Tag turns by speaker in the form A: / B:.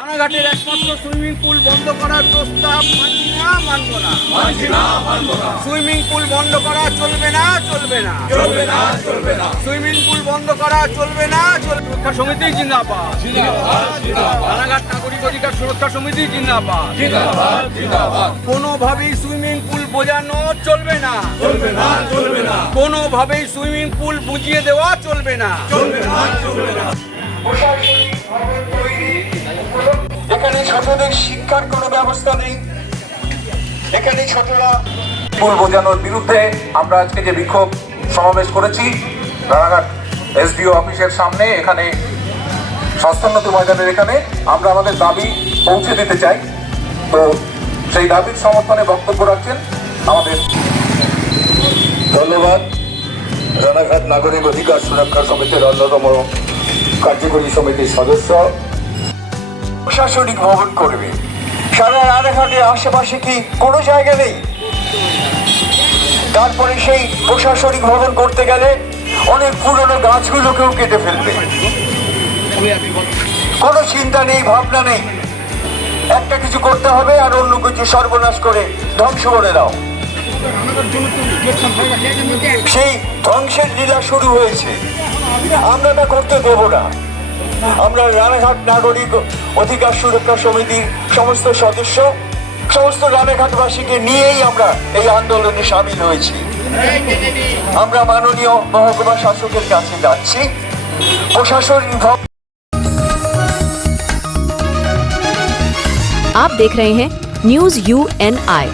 A: রানাঘাটের একমাত্র swimming pool বন্ধ করার প্রস্তাব মানছি না মানবো না।
B: মানছি না মানবো না।
A: সুইমিং পুল বন্ধ করা চলবে না চলবে না।
B: চলবে না চলবে না।
A: সুইমিং পুল বন্ধ করা চলবে না চলবে সুরক্ষা সমিতি জিন্দাবাদ।
B: জিন্দাবাদ জিন্দাবাদ।
A: রানাঘাট নাগরিক অধিকার সুরক্ষা সমিতি জিন্দাবাদ।
B: জিন্দাবাদ জিন্দাবাদ।
A: কোনোভাবেই সুইমিং পুল বোঝানো চলবে না।
B: চলবে না চলবে না।
A: কোনোভাবেই সুইমিং পুল বুঝিয়ে দেওয়া চলবে না।
B: চলবে না চলবে না।
C: শিক্ষার কোনো ব্যবস্থা নেই। এখানে ছোটরা
D: স্কুল বোঝানোর বিরুদ্ধে আমরা আজকে যে বিক্ষোভ সমাবেশ করেছি, রানাঘাট এসডিও অফিসের সামনে, এখানে সস্তান্নতি ময়দানের এখানে, আমরা আমাদের দাবি পৌঁছে দিতে চাই। তো সেই দাবির সমর্থনে বক্তব্য রাখছেন আমাদের।
C: ধন্যবাদ। রানাঘাট নাগরিক অধিকার সুরক্ষা সমিতির অন্যতম কার্যকরী সমিতির সদস্য। প্রশাসনিক ভবন করবে। সারা রানাঘাটের আশেপাশে কি কোনো জায়গা নেই? তারপরে সেই প্রশাসনিক ভবন করতে গেলে অনেক পুরনো গাছগুলোকেও কেটে ফেলবে। কোনো চিন্তা নেই, ভাবনা নেই। একটা কিছু করতে হবে আর অন্য কিছু সর্বনাশ করে ধ্বংস করে দাও। সেই ধ্বংসের লীলা শুরু হয়েছে। আমরা তা করতে দেব না। আমরা রানাঘাট নাগরিক অধিকার সুরক্ষা সমিতির সমস্ত সদস্য সমস্ত রানাঘাটবাসীকে নিয়েই আমরা এই আন্দোলনে সামিল হয়েছি আমরা মাননীয় মহকুমা শাসকের কাছে যাচ্ছি প্রশাসনিক ভবন
E: आप देख रहे हैं न्यूज यू एन आई